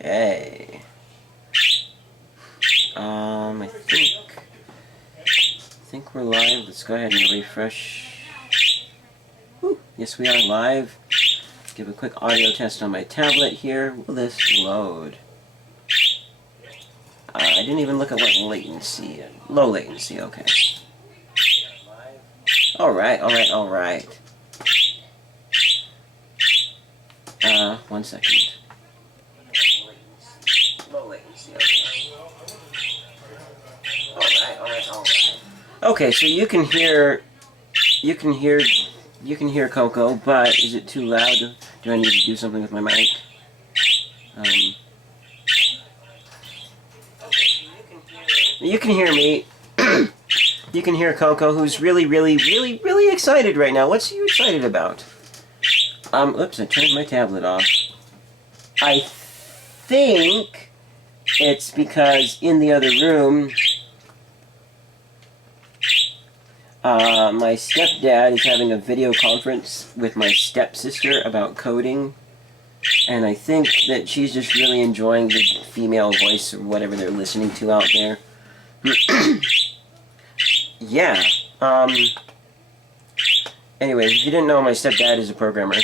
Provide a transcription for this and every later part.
Okay. I think we're live. Let's go ahead and refresh. Woo. Yes, we are live. Give a quick audio test on my tablet here. Will this load? I didn't even look at what latency. Low latency, okay. Alright. 1 second. Low latency, okay. Alright. Okay, so you can hear Coco, but is it too loud? Do I need to do something with my mic? You can hear me. You can hear Coco, who's really excited right now. What's you excited about? Oops, I turned my tablet off. I think it's because in the other room, my stepdad is having a video conference with my stepsister about coding, and I think that she's just really enjoying the female voice or whatever they're listening to out there. Yeah, anyways, if you didn't know, my stepdad is a programmer.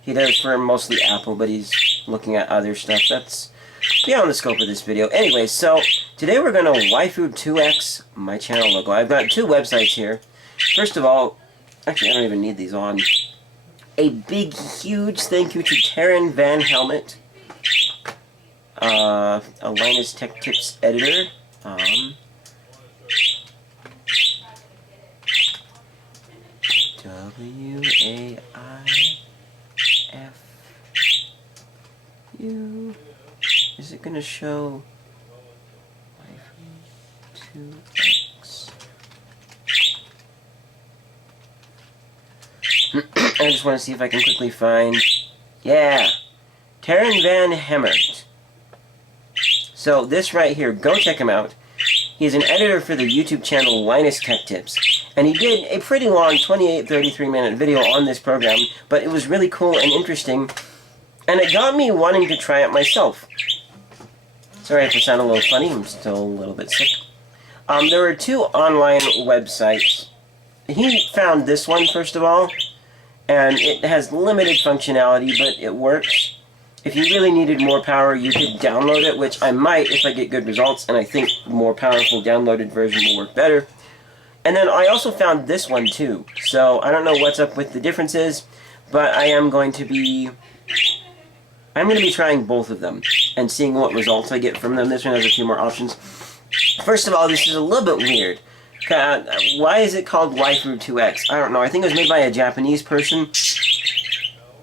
He does for mostly Apple, but he's looking at other stuff. That's beyond the scope of this video. Anyway, so today we're going to waifu2x my channel logo. I've got two websites here. First of all, actually I don't even need these on. A big, huge thank you to Taryn Van Helmet, a Linus Tech Tips editor. waifu2x. Is it going to show waifu2x? I just want to see if I can quickly find... Yeah! Taryn Van Hemert. So this right here, go check him out. He's an editor for the YouTube channel Linus Tech Tips. And he did a pretty long 28-33 minute video on this program, but it was really cool and interesting. And it got me wanting to try it myself. Sorry if I sound a little funny, I'm still a little bit sick. There were two online websites. He found this one, first of all, and it has limited functionality, but it works. If you really needed more power, you could download it, which I might if I get good results, and I think the more powerful downloaded version will work better. And then I also found this one, too. So I don't know what's up with the differences, but I'm going to be trying both of them and seeing what results I get from them. This one has a few more options. First of all, this is a little bit weird. Why is it called waifu2x? I don't know. I think it was made by a Japanese person.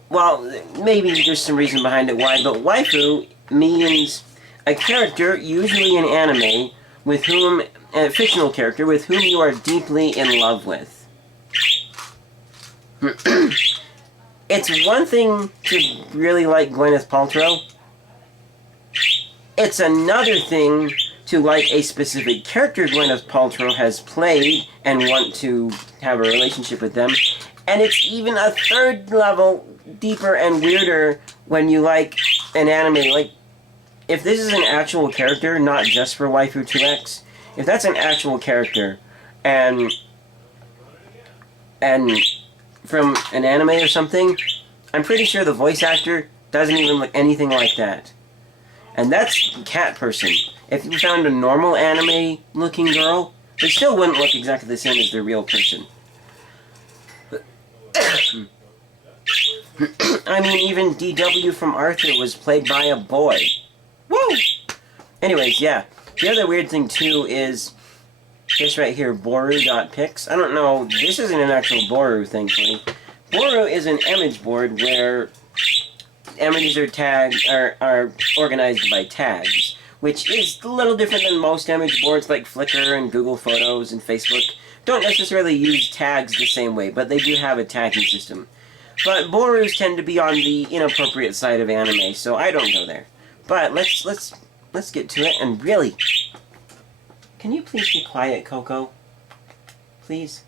Well, maybe there's some reason behind it why, but waifu means a character, usually in anime, with whom, a fictional character, with whom you are deeply in love with. It's one thing to really like Gwyneth Paltrow. It's another thing to like a specific character Gwyneth Paltrow has played and want to have a relationship with them. And it's even a third level deeper and weirder when you like an anime. Like, if this is an actual character, not just for waifu2x, if that's an actual character, and from an anime or something, I'm pretty sure the voice actor doesn't even look anything like that. And that's Cat Person. If you found a normal anime-looking girl, they still wouldn't look exactly the same as their real person. I mean, even DW from Arthur was played by a boy. Woo! Anyways, yeah. The other weird thing, too, is this right here, boru.pix. I don't know, this isn't an actual Boru, thankfully. Boru is an image board where images are organized by tags, which is a little different than most image boards like Flickr and Google Photos and Facebook. Don't necessarily use tags the same way, but they do have a tagging system. But Borus tend to be on the inappropriate side of anime, so I don't go there. But let's get to it, and really, can you please be quiet, Coco? Please?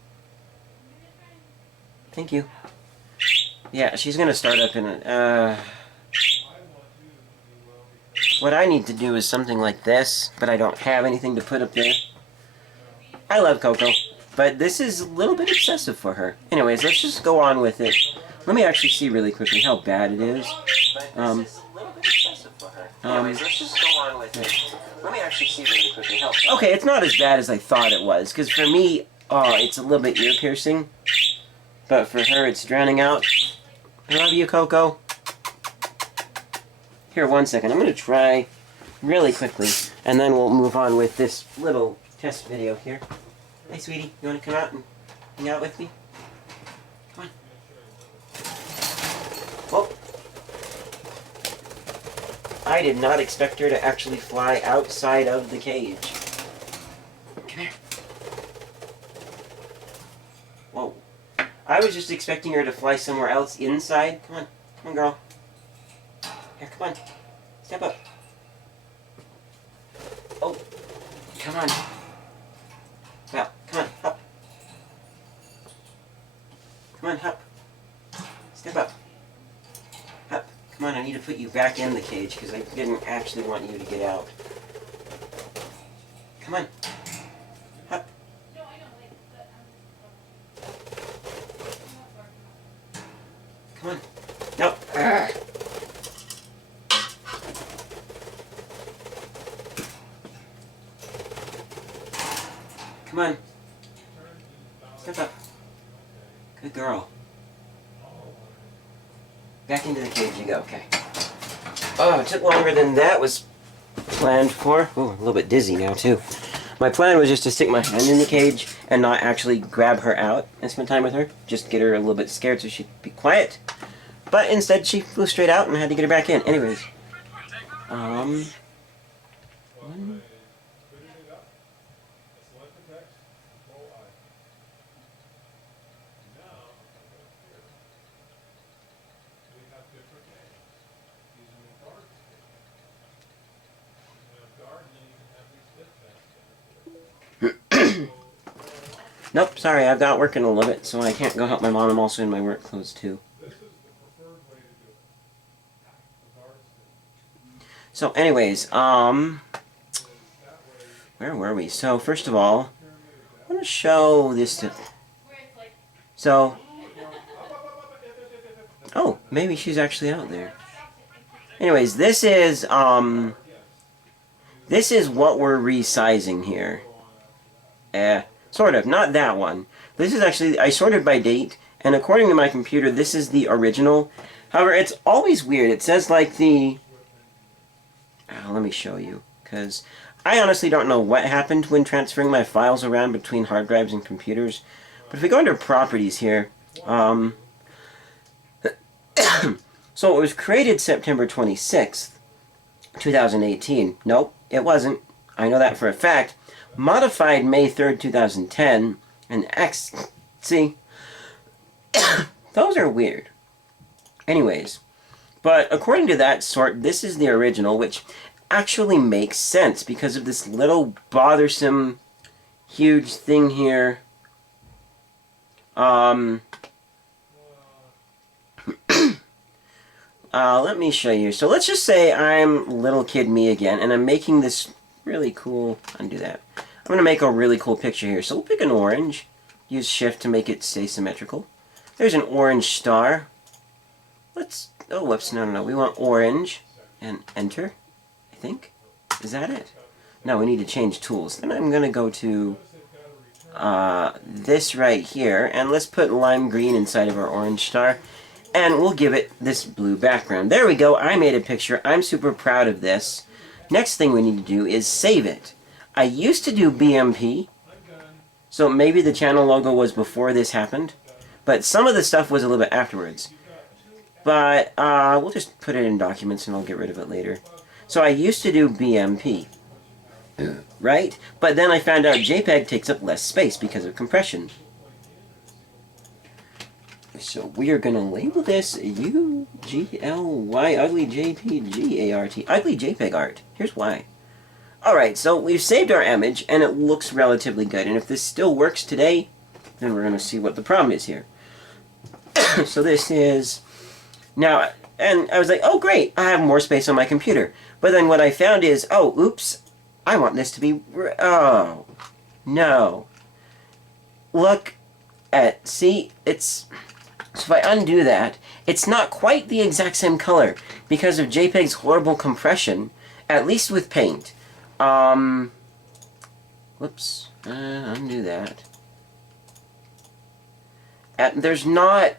Thank you. Yeah, she's gonna start up in a, what I need to do is something like this, but I don't have anything to put up there. I love Coco, but this is a little bit excessive for her. Anyways, let's just go on with it. Let me actually see really quickly how bad it is. Okay, it's not as bad as I thought it was, because for me, it's a little bit ear piercing. But for her, it's drowning out. I love you, Coco. Here, 1 second. I'm going to try really quickly, and then we'll move on with this little test video here. Hey, sweetie, you want to come out and hang out with me? Come on. Whoa. I did not expect her to actually fly outside of the cage. Come here. Whoa. I was just expecting her to fly somewhere else inside. Come on. Come on, girl. Here, come on. Step up. Oh. Come on. Well, come on. Up. Come on, up. Step up. Up. Come on, I need to put you back in the cage because I didn't actually want you to get out. Come on. Up. Come on. No. Come on. Step up. Good girl. Back into the cage you go, okay. Oh, it took longer than that was planned for. Oh, I'm a little bit dizzy now, too. My plan was just to stick my hand in the cage and not actually grab her out and spend time with her. Just get her a little bit scared so she'd be quiet. But instead, she flew straight out and I had to get her back in. Anyways. Nope, sorry, I've got work in a little bit, so I can't go help my mom. I'm also in my work clothes, too. So, anyways, where were we? So, first of all, I want to show this to... So... Oh, maybe she's actually out there. Anyways, this is what we're resizing here. Sort of, not that one. This is actually, I sorted by date, and according to my computer, this is the original. However, it's always weird. It says like the... let me show you, because I honestly don't know what happened when transferring my files around between hard drives and computers. But if we go under properties here, so it was created September 26th, 2018. Nope, it wasn't. I know that for a fact. Modified May 3rd, 2010, and X... See? Those are weird. Anyways, but according to that sort, this is the original, which actually makes sense because of this little bothersome, huge thing here. Let me show you. So let's just say I'm little kid me again, and I'm making this really cool... Undo that. I'm going to make a really cool picture here. So we'll pick an orange. Use shift to make it stay symmetrical. There's an orange star. Let's... Oh, whoops. No. We want orange. And enter, I think. Is that it? No, we need to change tools. Then I'm going to go to this right here. And let's put lime green inside of our orange star. And we'll give it this blue background. There we go. I made a picture. I'm super proud of this. Next thing we need to do is save it. I used to do BMP, so maybe the channel logo was before this happened, but some of the stuff was a little bit afterwards. But we'll just put it in documents and I'll get rid of it later. So I used to do BMP, right? But then I found out JPEG takes up less space because of compression. So we are going to label this UGLY Ugly JPG ART. Ugly JPEG art. Here's why. Alright, so we've saved our image, and it looks relatively good. And if this still works today, then we're going to see what the problem is here. So this is... Now, And I was like, oh great, I have more space on my computer. But then what I found is, oh, oops, I want this to be, oh, no. Look at, see, it's, so if I undo that, it's not quite the exact same color because of JPEG's horrible compression, at least with Paint. Whoops, undo that. There's not,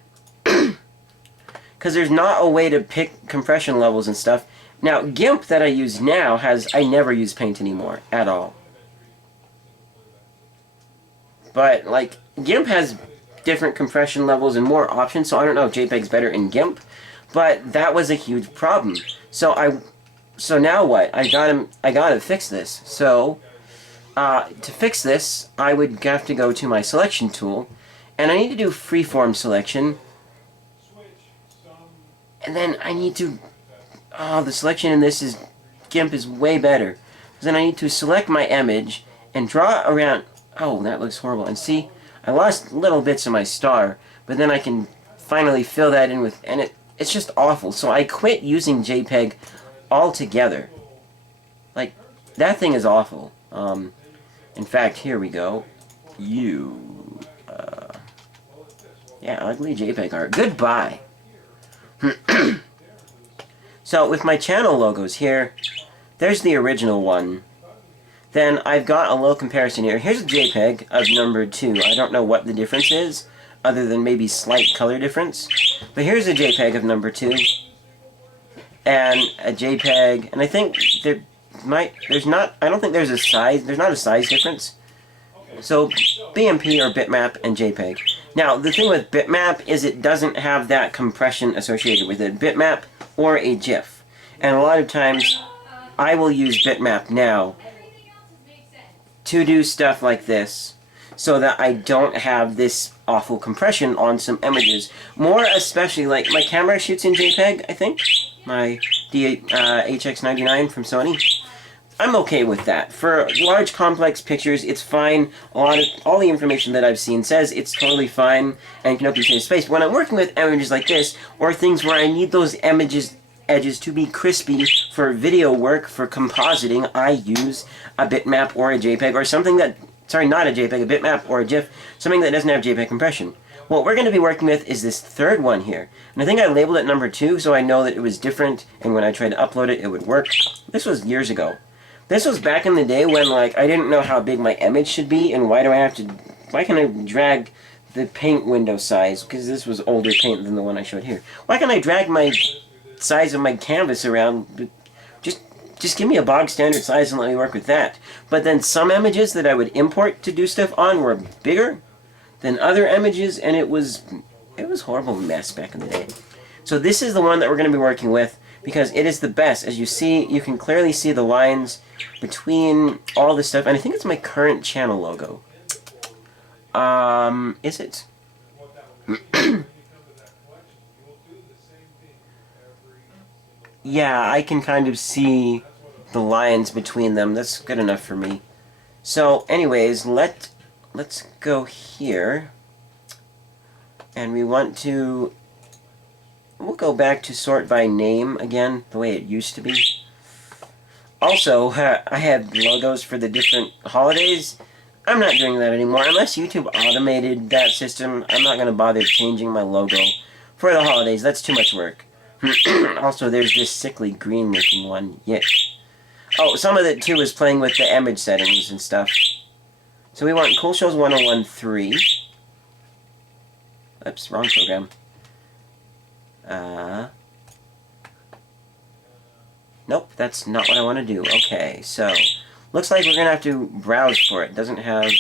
because there's not a way to pick compression levels and stuff. Now, GIMP that I use now I never use Paint anymore, at all. But, like, GIMP has different compression levels and more options, so I don't know if JPEG's better in GIMP, but that was a huge problem. So now what? I gotta fix this. So, to fix this, I would have to go to my selection tool, and I need to do freeform selection, and then I need to, the selection in this is, GIMP is way better. Then I need to select my image and draw around, oh, that looks horrible, and see, I lost little bits of my star, but then I can finally fill that in with, and it's just awful. So I quit using JPEG altogether. Like, that thing is awful. In fact, here we go. Yeah, ugly JPEG art. Goodbye. So, with my channel logos here, there's the original one. Then I've got a little comparison here. Here's a JPEG of number 2. I don't know what the difference is, other than maybe slight color difference. But here's a JPEG of number 2. And a JPEG, and I think I don't think there's not a size difference. So, BMP or bitmap and JPEG. Now, the thing with bitmap is it doesn't have that compression associated with it. Bitmap or a GIF. And a lot of times, I will use bitmap now to do stuff like this, so that I don't have this awful compression on some images. More especially, like, my camera shoots in JPEG, I think. My HX99 from Sony. I'm okay with that. For large, complex pictures, it's fine. All the information that I've seen says it's totally fine and can help you save space. But when I'm working with images like this, or things where I need those edges to be crispy for video work, for compositing, I use a bitmap or a JPEG or something that, sorry, not a JPEG, a bitmap or a GIF, something that doesn't have JPEG compression. What we're going to be working with is this third one here. And I think I labeled it number 2, so I know that it was different, and when I tried to upload it, it would work. This was years ago. This was back in the day when, like, I didn't know how big my image should be, and why can I drag the paint window size, because this was older paint than the one I showed here. Why can I drag my size of my canvas around? Just give me a bog standard size and let me work with that. But then some images that I would import to do stuff on were bigger than other images, and it was a horrible mess back in the day. So this is the one that we're going to be working with, because it is the best. As you see, you can clearly see the lines between all this stuff, and I think it's my current channel logo. Is it? Yeah, I can kind of see the lines between them. That's good enough for me. So, anyways, let's go here. And we'll go back to sort by name again, the way it used to be. Also, I had logos for the different holidays. I'm not doing that anymore. Unless YouTube automated that system, I'm not going to bother changing my logo for the holidays. That's too much work. Also, there's this sickly green looking one. Yick. Oh, some of it too is playing with the image settings and stuff. So we want Cool Shows 1013. Oops, wrong program. Nope, that's not what I want to do. Okay, so looks like we're going to have to browse for it. It doesn't have...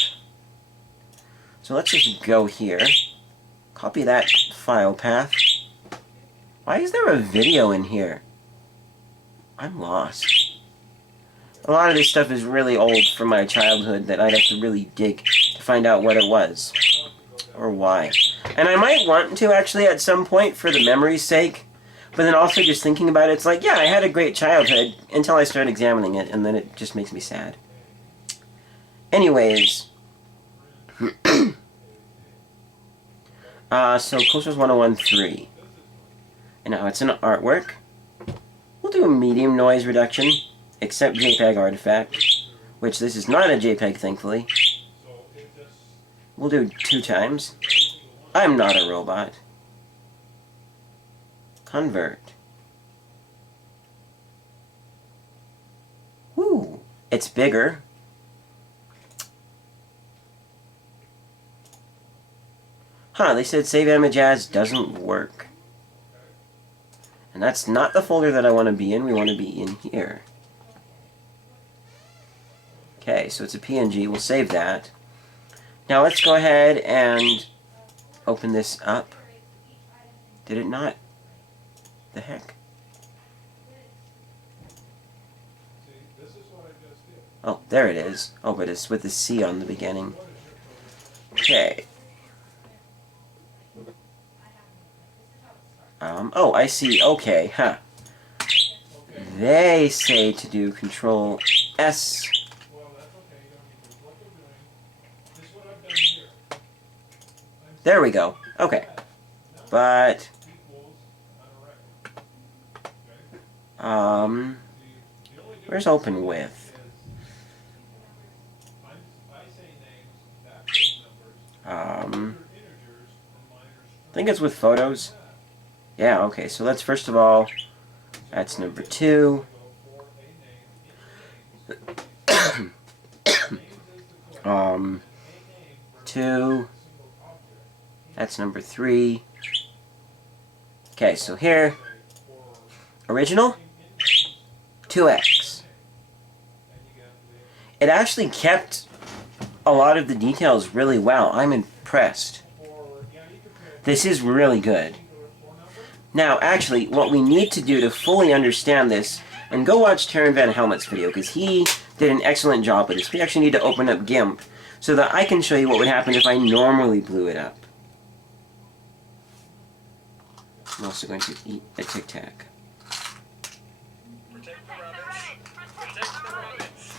So let's just go here. Copy that file path. Why is there a video in here? I'm lost. A lot of this stuff is really old from my childhood that I'd have to really dig to find out what it was. Or why. And I might want to actually at some point for the memory's sake. But then also just thinking about it, it's like, yeah, I had a great childhood until I start examining it, and then it just makes me sad. Anyways. So, Coasters 1013. And now it's an artwork. We'll do a medium noise reduction, except JPEG artifact, which this is not a JPEG, thankfully. We'll do 2 times. I'm not a robot. Convert. Woo! It's bigger. Huh, they said save image as doesn't work. And that's not the folder that I want to be in. We want to be in here. Okay, so it's a PNG. We'll save that. Now let's go ahead and open this up. Did it not? The heck? Oh, there it is. Oh, but it's with the C on the beginning. Okay. Oh, I see. Okay, huh. They say to do Control S. There we go. Okay. But where's open with? I think it's with photos. Yeah, okay, so let's first of all, that's number 2. 2. That's number 3. Okay, so here, original, 2x. It actually kept a lot of the details really well. I'm impressed. This is really good. Now, actually, what we need to do to fully understand this, and go watch Terran Van Helmet's video, because he did an excellent job with this. We actually need to open up GIMP, so that I can show you what would happen if I normally blew it up. I'm also going to eat a Tic Tac. Protect the rabbits. Protect the rabbits.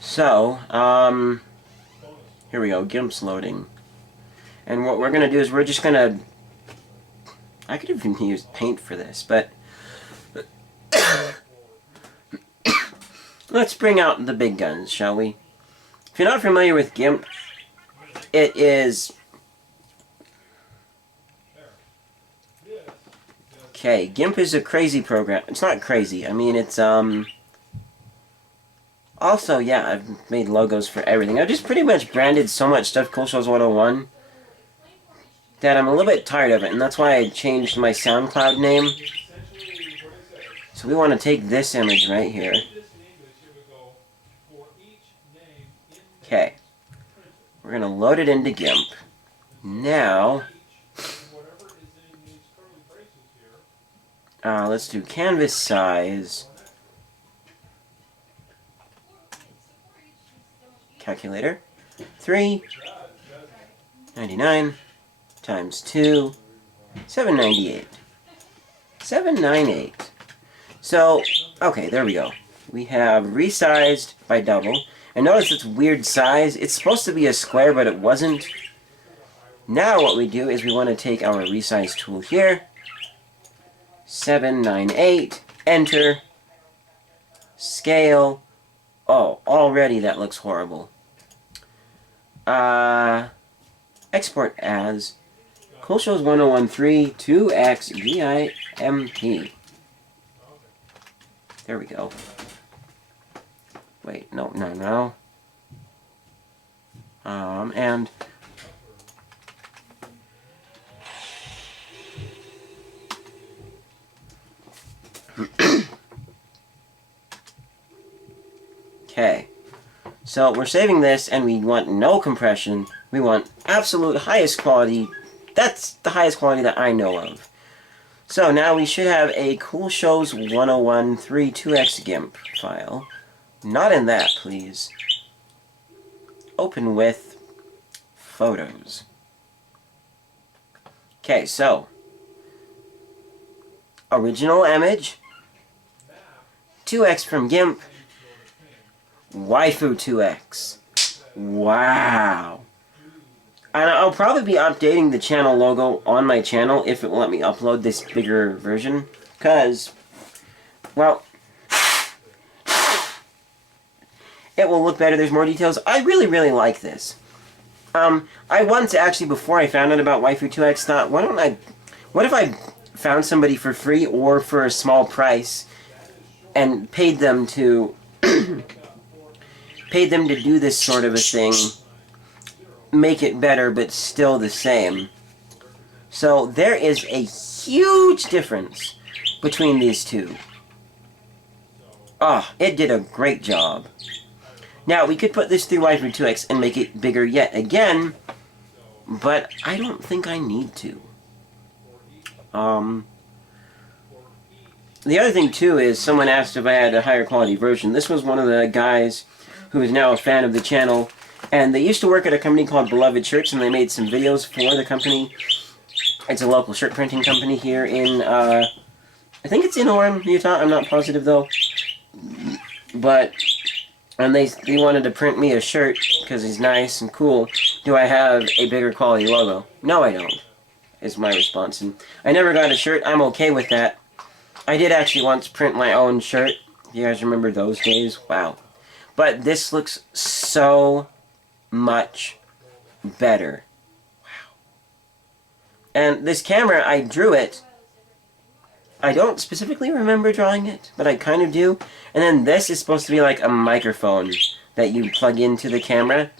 So, here we go, GIMP's loading. And what we're going to do is we're just going to... I could even use paint for this, but... Let's bring out the big guns, shall we? If you're not familiar with GIMP, it is... Okay, GIMP is a crazy program. It's not crazy, I mean, it's, Also, yeah, I've made logos for everything. I've just pretty much branded so much stuff Cool Shows 101 that I'm a little bit tired of it, and that's why I changed my SoundCloud name. So we want to take this image right here. Okay. We're going to load it into GIMP. Now, let's do canvas size. Calculator. 399 times 2, 798. 798. So, okay, there we go. We have resized by double. And notice it's weird size. It's supposed to be a square, but it wasn't. Now what we do is we want to take our resize tool here. 798. Enter. Scale. Oh, already that looks horrible. Export as Cool Shows 1013 2x GIMP. There we go. Wait, no. And okay. So we're saving this, and we want no compression. We want absolute highest quality. That's the highest quality that I know of. So now we should have a Cool Shows 101 2x GIMP file. Not in that, please. Open with photos. Okay, so original image, 2x from GIMP, waifu2x. Wow. And I'll probably be updating the channel logo on my channel if it will let me upload this bigger version. Because, well, it will look better. There's more details. I really, really like this. I once actually, before I found out about waifu2x, thought, what if I found somebody for free or for a small price and paid them to do this sort of a thing, make it better but still the same. So there is a huge difference between these two. Oh, it did a great job. Now, we could put this through waifu2x and make it bigger yet again, but I don't think I need to. The other thing, too, is someone asked if I had a higher quality version. This was one of the guys who is now a fan of the channel, and they used to work at a company called Beloved Shirts, and they made some videos for the company. It's a local shirt printing company here in, I think it's in Orem, Utah. I'm not positive, though. But, and they wanted to print me a shirt, because he's nice and cool. Do I have a bigger quality logo? No, I don't, is my response. And I never got a shirt. I'm okay with that. I did actually once print my own shirt. You guys remember those days? Wow. But this looks so much better. Wow. And this camera, I drew it. I don't specifically remember drawing it, but I kind of do. And then this is supposed to be like a microphone that you plug into the camera.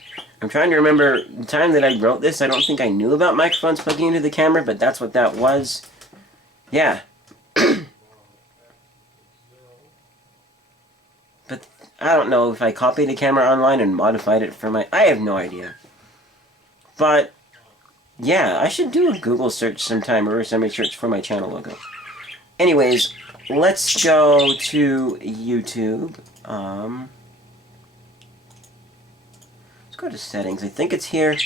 I'm trying to remember the time that I wrote this. I don't think I knew about microphones plugging into the camera, but that's what that was. Yeah. But I don't know if I copied the camera online and modified it for my... I have no idea. But, yeah, I should do a Google search sometime, or somebody search for my channel logo. Anyways, let's go to YouTube. Let's go to settings. I think it's here.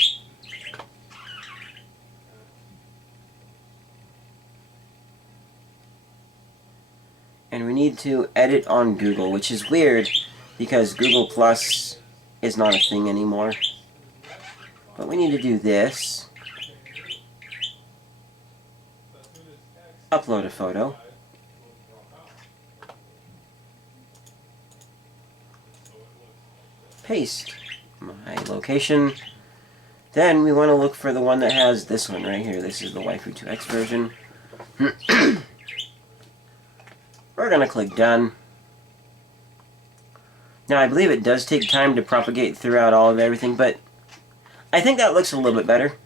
And we need to edit on Google, which is weird, because Google Plus is not a thing anymore. But we need to do this. Upload a photo. Paste my location. Then we want to look for the one that has this one right here. This is the waifu2x version. We're going to click Done. Now, I believe it does take time to propagate throughout all of everything, but I think that looks a little bit better.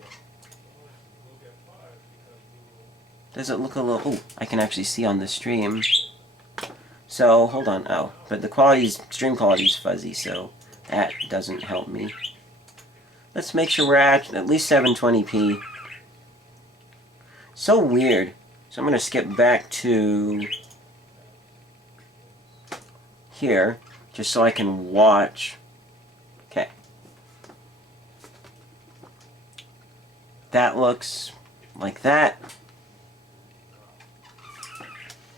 Does it look a little... Oh, I can actually see on the stream. So, hold on. Oh, but the stream quality is fuzzy, so that doesn't help me. Let's make sure we're at least 720p. So weird. So I'm going to skip back to here, just so I can watch. Okay. That looks like that.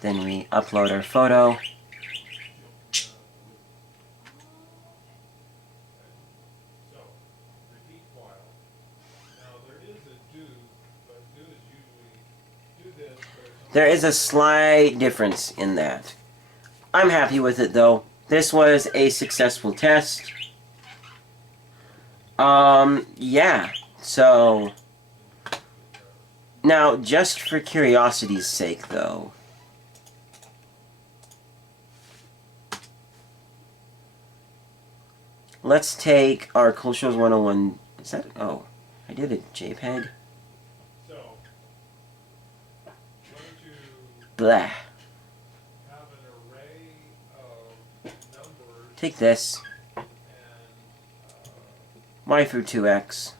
Then we upload our photo. There is a slight difference in that. I'm happy with it, though. This was a successful test. Yeah. So, now, just for curiosity's sake, though, let's take our Cultures 101... Is that... Oh, I did a JPEG. Blah. Take this. waifu2x.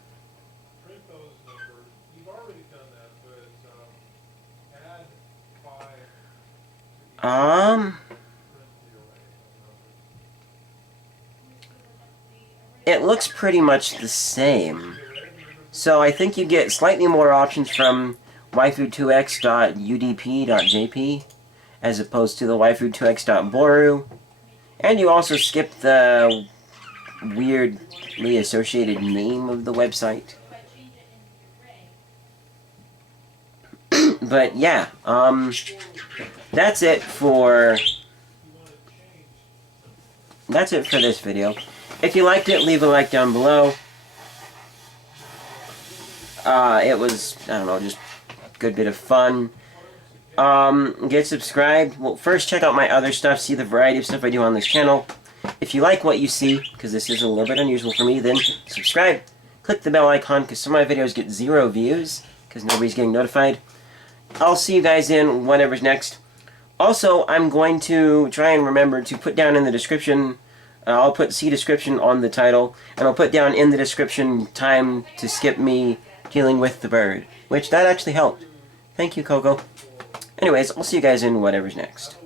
It looks pretty much the same. So I think you get slightly more options from waifu2x.udp.jp as opposed to the waifu2x.boru. And you also skip the weirdly associated name of the website. But yeah, that's it for this video. If you liked it, leave a like down below. It was, I don't know, just a good bit of fun. Get subscribed. Well, first check out my other stuff, see the variety of stuff I do on this channel. If you like what you see, because this is a little bit unusual for me, then subscribe. Click the bell icon, because some of my videos get 0 views, because nobody's getting notified. I'll see you guys in whatever's next. Also, I'm going to try and remember to put down in the description, I'll put C description on the title, and I'll put down in the description time to skip me dealing with the bird, which that actually helped. Thank you, Coco. Anyways, I'll see you guys in whatever's next.